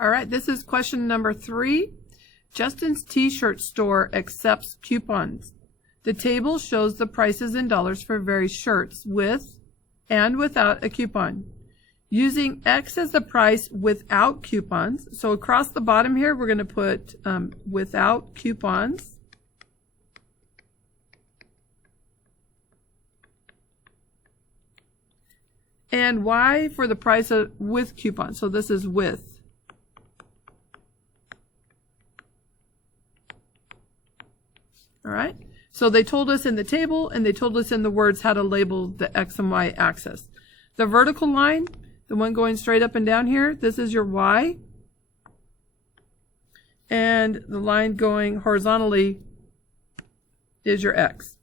All right, this is question number 3. Justin's t-shirt store accepts coupons. The table shows the prices in dollars for various shirts with and without a coupon. Using X as the price without coupons, so across the bottom here we're going to put without coupons. And Y for the price of with coupons, so this is with. All right, so they told us in the table and they told us in the words how to label the X and Y axis. The vertical line, the one going straight up and down here, this is your Y. And the line going horizontally is your X.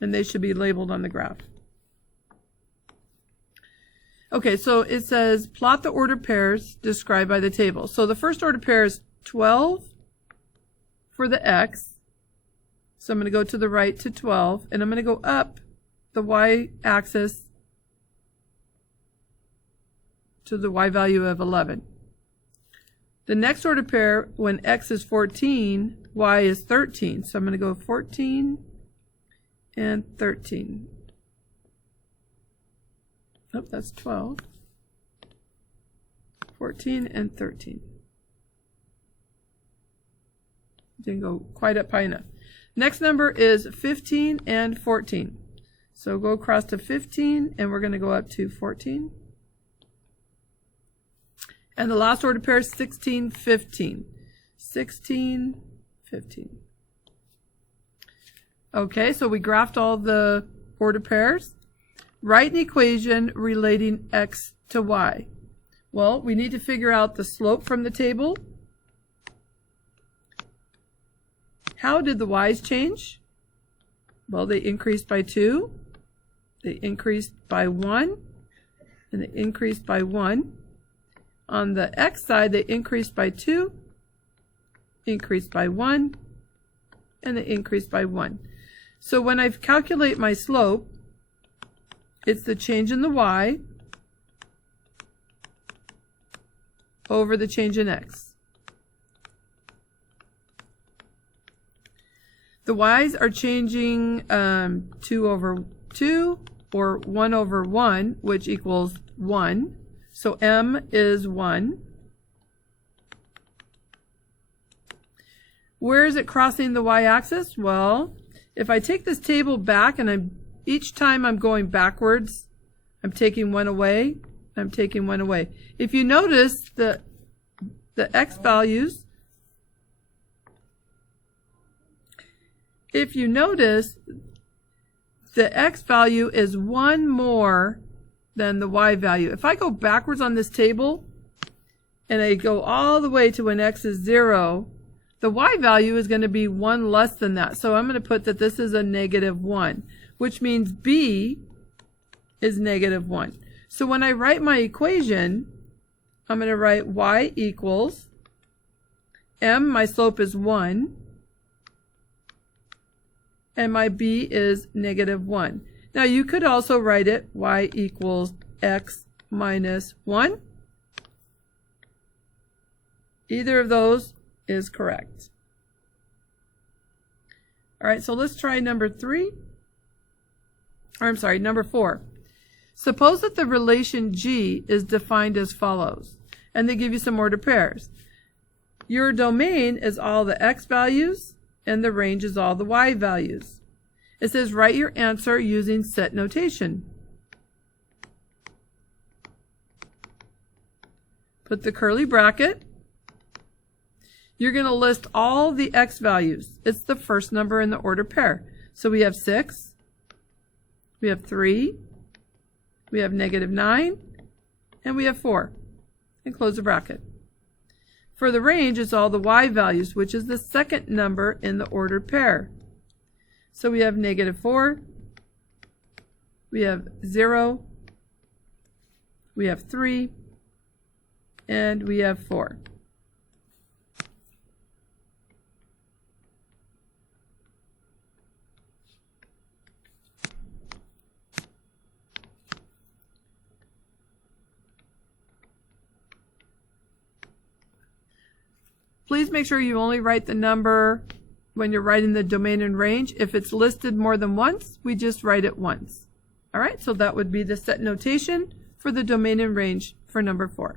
And they should be labeled on the graph. Okay, so it says plot the order pairs described by the table. So the first order pair is 12 for the X. So I'm going to go to the right to 12, and I'm going to go up the Y axis to the Y value of 11. The next order pair, when X is 14, Y is 13. So I'm going to go 14 and 13. Oh, that's 12. 14 and 13. Didn't go quite up high enough. Next number is 15 and 14. So go across to 15, and we're going to go up to 14. And the last order pair is 16, 15. 16, 15. Okay, so we graphed all the order pairs. Write an equation relating X to Y. Well, we need to figure out the slope from the table. How did the Y's change? Well, they increased by 2. They increased by 1. And they increased by 1. On the X side, they increased by 2, increased by 1, and they increased by 1. So when I calculate my slope, it's the change in the Y over the change in X. The Y's are changing 2 over 2 or 1 over 1, which equals 1. So M is 1. Where is it crossing the Y-axis? Well, if I take this table back and each time I'm going backwards, I'm taking 1 away, I'm taking 1 away. If you notice the X values, if you notice the X value is 1 more than the Y value. If I go backwards on this table and I go all the way to when X is 0, the Y value is going to be 1 less than that. So I'm going to put that this is a -1, which means B is -1. So when I write my equation, I'm going to write Y equals M, my slope is 1, and my B is -1. Now you could also write it Y equals X minus 1. Either of those is correct. All right, so let's try number 4. Suppose that the relation G is defined as follows, and they give you some order pairs. Your domain is all the X values, and the range is all the Y values. It says write your answer using set notation. Put the curly bracket. You're going to list all the X values. It's the first number in the order pair. So we have 6, we have 3, we have -9, and we have 4. And close the bracket. For the range, it's all the Y values, which is the second number in the ordered pair. So we have -4, we have 0, we have 3, and we have 4. Please make sure you only write the number when you're writing the domain and range. If it's listed more than once, we just write it once. All right, so that would be the set notation for the domain and range for number 4.